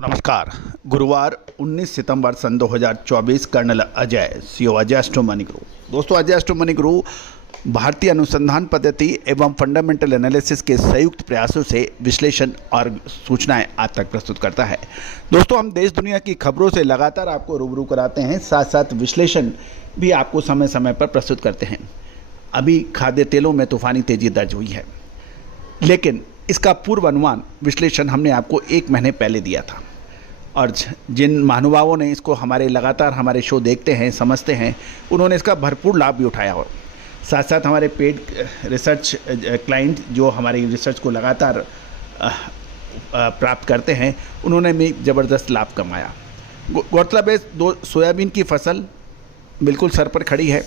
दोस्तों नमस्कार। गुरुवार 19 सितंबर सन 2024 colonel Ajay CO Ajay astro money guru. दोस्तों अजय एस्ट्रो मनी गुरु भारतीय अनुसंधान पद्धति एवं फंडामेंटल एनालिसिस के संयुक्त प्रयासों से विश्लेषण और सूचनाएं आज तक प्रस्तुत करता है। दोस्तों हम देश दुनिया की खबरों से लगातार आपको रूबरू कराते हैं, साथ साथ विश्लेषण भी आपको समय समय पर प्रस्तुत करते हैं। अभी खाद्य तेलों में तूफानी तेजी दर्ज हुई है, लेकिन इसका पूर्व अनुमान विश्लेषण हमने आपको 1 महीने पहले दिया था और जिन महानुभावों ने इसको लगातार हमारे शो देखते हैं, समझते हैं, उन्होंने इसका भरपूर लाभ भी उठाया। और साथ साथ हमारे पेड रिसर्च क्लाइंट जो हमारी रिसर्च को लगातार प्राप्त करते हैं, उन्होंने भी ज़बरदस्त लाभ कमाया। गौरतलब है सोयाबीन की फसल बिल्कुल सर पर खड़ी है,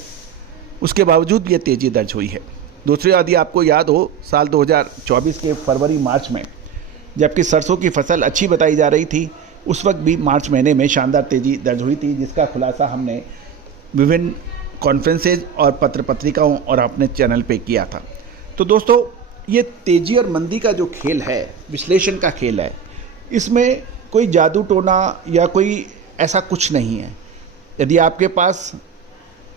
उसके बावजूद ये तेज़ी दर्ज हुई है। दूसरी यदि आपको याद हो, साल 2024 के फरवरी मार्च में जबकि सरसों की फसल अच्छी बताई जा रही थी, उस वक्त भी मार्च महीने में शानदार तेज़ी दर्ज हुई थी, जिसका खुलासा हमने विभिन्न कॉन्फ्रेंसेज और पत्र पत्रिकाओं और अपने चैनल पे किया था। तो दोस्तों ये तेज़ी और मंदी का जो खेल है, विश्लेषण का खेल है, इसमें कोई जादू टोना या कोई ऐसा कुछ नहीं है। यदि आपके पास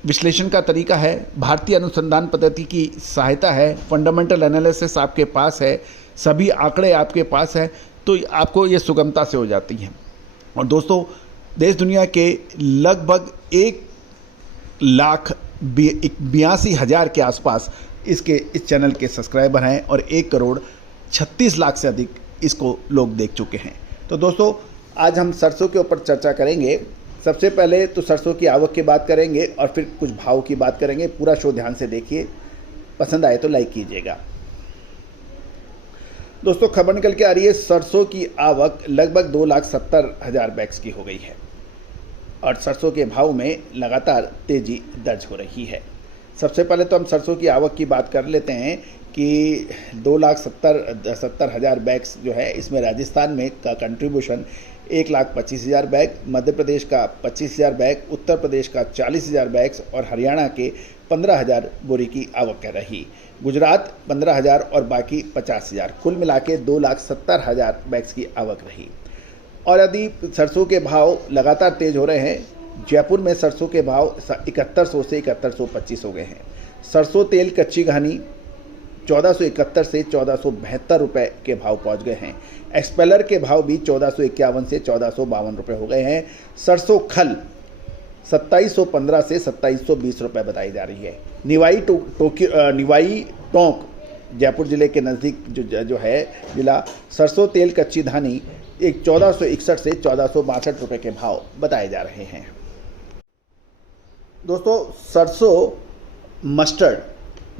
विश्लेषण का तरीका है, भारतीय अनुसंधान पद्धति की सहायता है, फंडामेंटल एनालिसिस आपके पास है, सभी आंकड़े आपके पास है, तो आपको ये सुगमता से हो जाती है। और दोस्तों देश दुनिया के लगभग 1,82,000 के आसपास इस चैनल के सब्सक्राइबर हैं और 1,36,00,000 से अधिक इसको लोग देख चुके हैं। तो दोस्तों आज हम सरसों के ऊपर चर्चा करेंगे। सबसे पहले तो सरसों की आवक की बात करेंगे और फिर कुछ भाव की बात करेंगे। पूरा शो ध्यान से देखिए, पसंद आए तो लाइक कीजिएगा। दोस्तों खबर निकल के आ रही है, सरसों की आवक लगभग 2,70,000 बैग्स की हो गई है और सरसों के भाव में लगातार तेजी दर्ज हो रही है। सबसे पहले तो हम सरसों की आवक की बात कर लेते हैं कि 2,70,000 बैग्स जो है, इसमें राजस्थान में का कंट्रीब्यूशन 1,25,000 बैग, मध्य प्रदेश का 25,000 बैग, उत्तर प्रदेश का 40,000 बैग्स और हरियाणा के 15,000 बोरी की आवक रही। गुजरात 15,000 और बाकी 50,000, कुल मिला के 2,70,000 बैग्स की आवक रही। और यदि सरसों के भाव लगातार तेज हो रहे हैं, जयपुर में सरसों के भाव 7100 से 7125 हो गए हैं। सरसों तेल कच्ची घानी 1471 से 1472 रुपये के भाव पहुंच गए हैं। एक्सपेलर के भाव भी 1451 से 1452 रुपये हो गए हैं। सरसों खल 2715 से 2720 रुपये बताई जा रही है। निवाई टोंक जयपुर जिले के नज़दीक जो है जिला, सरसों तेल कच्ची धानी 1461 से 1462 रुपये के भाव बताए जा रहे हैं। दोस्तों सरसों मस्टर्ड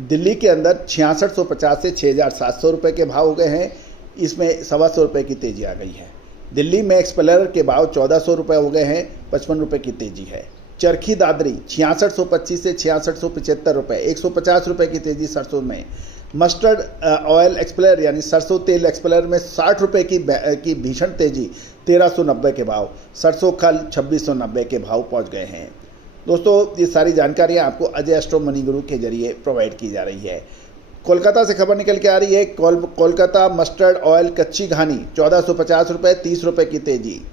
दिल्ली के अंदर 6650 से 6700 रुपये के भाव हो गए हैं, इसमें 125 रुपये की तेज़ी आ गई है। दिल्ली में एक्सपेलर के भाव 1400 रुपये हो गए हैं, 55 रुपये की तेज़ी है। चरखी दादरी 6625 से 6675 रुपये, 150 रुपये की तेज़ी सरसों में। मस्टर्ड ऑयल एक्सपेलर यानी सरसों तेल एक्सपेलर में 60 रुपये की भीषण तेज़ी, 1390 के भाव। सरसों खल 2690 के भाव पहुँच गए हैं। दोस्तों ये सारी जानकारियाँ आपको अजय एस्ट्रो मनी गुरु के जरिए प्रोवाइड की जा रही है। कोलकाता से खबर निकल के आ रही है, कोलकाता मस्टर्ड ऑयल कच्ची घानी 1450 रुपये, 30 रुपये की तेजी।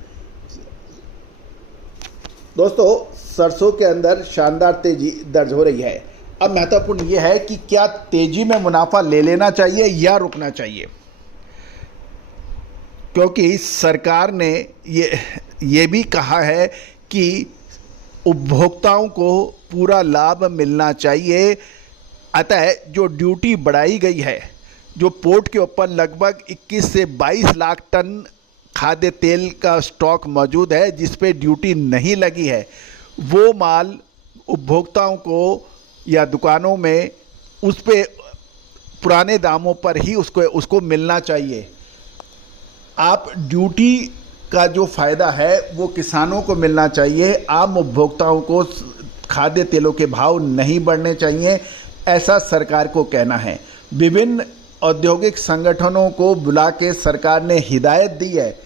दोस्तों सरसों के अंदर शानदार तेजी दर्ज हो रही है। अब महत्वपूर्ण यह है कि क्या तेजी में मुनाफा ले लेना चाहिए या रुकना चाहिए, क्योंकि सरकार ने ये भी कहा है कि उपभोक्ताओं को पूरा लाभ मिलना चाहिए। अतः जो ड्यूटी बढ़ाई गई है, जो पोर्ट के ऊपर लगभग 21 से 22 लाख टन खाद्य तेल का स्टॉक मौजूद है, जिस पे ड्यूटी नहीं लगी है, वो माल उपभोक्ताओं को या दुकानों में उस पे पुराने दामों पर ही उसको मिलना चाहिए। आप ड्यूटी का जो फ़ायदा है वो किसानों को मिलना चाहिए, आम उपभोक्ताओं को खाद्य तेलों के भाव नहीं बढ़ने चाहिए, ऐसा सरकार को कहना है। विभिन्न औद्योगिक संगठनों को बुला के सरकार ने हिदायत दी है,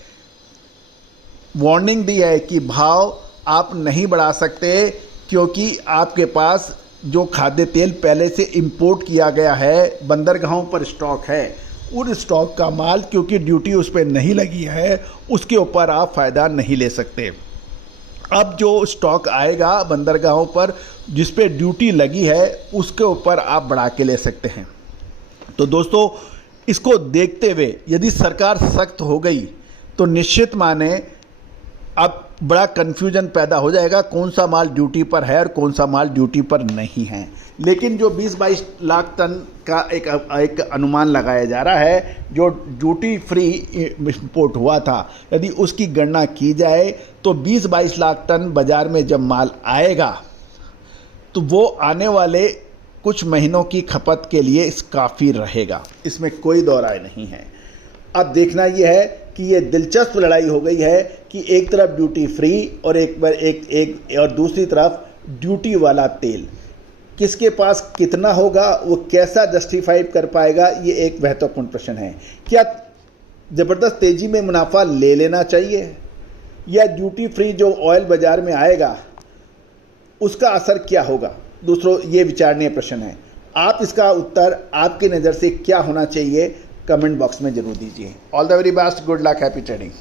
वार्निंग दी है कि भाव आप नहीं बढ़ा सकते, क्योंकि आपके पास जो खाद्य तेल पहले से इंपोर्ट किया गया है, बंदरगाहों पर स्टॉक है, उन स्टॉक का माल, क्योंकि ड्यूटी उस पर नहीं लगी है, उसके ऊपर आप फ़ायदा नहीं ले सकते। अब जो स्टॉक आएगा बंदरगाहों पर जिस पे ड्यूटी लगी है, उसके ऊपर आप बढ़ा के ले सकते हैं। तो दोस्तों, इसको देखते हुए यदि सरकार सख्त हो गई तो निश्चित माने अब बड़ा कन्फ्यूजन पैदा हो जाएगा, कौन सा माल ड्यूटी पर है और कौन सा माल ड्यूटी पर नहीं है। लेकिन जो 20-22 लाख टन का एक अनुमान लगाया जा रहा है, जो ड्यूटी फ्री इंपोर्ट हुआ था, यदि उसकी गणना की जाए तो 20-22 लाख टन बाज़ार में जब माल आएगा तो वो आने वाले कुछ महीनों की खपत के लिए काफ़ी रहेगा, इसमें कोई दो राय नहीं है। अब देखना यह है कि ये दिलचस्प लड़ाई हो गई है कि एक तरफ ड्यूटी फ्री और और दूसरी तरफ ड्यूटी वाला तेल, किसके पास कितना होगा, वो कैसा जस्टिफाई कर पाएगा, ये एक महत्वपूर्ण प्रश्न है। क्या ज़बरदस्त तेज़ी में मुनाफा ले लेना चाहिए, या ड्यूटी फ्री जो ऑयल बाज़ार में आएगा उसका असर क्या होगा? दूसरों, ये विचारणीय प्रश्न है। आप इसका उत्तर आपकी नज़र से क्या होना चाहिए, कमेंट बॉक्स में जरूर दीजिए। All the very best, good luck, happy trading.